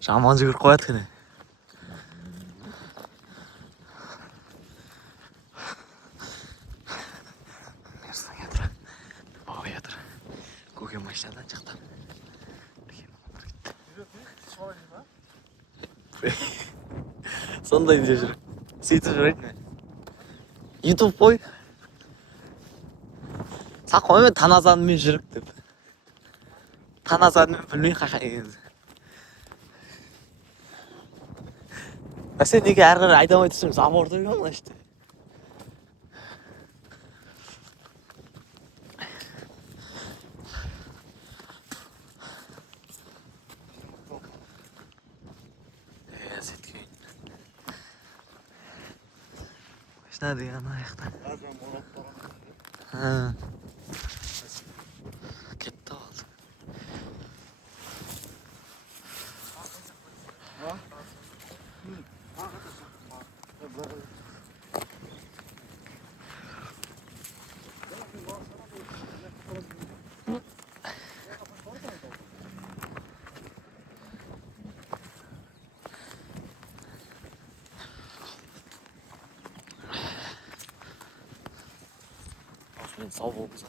Жаман жүгіріп қояды кені. Мерсің ятыр. Бау ятыр. Көке машинадан шықты. Сондай де жүр. Сөйтіп жүреді ме? YouTube қой. Сақ қоймен Таназанмен жүрік деп. Таназанмен білмей қақай екенсің. Сен неге әрі қарай айдамай тұрсың? Заборды ма мына іште? Сөйткейін. Машина деген аяқта. Кетті қалды. Мен сау болыңыз.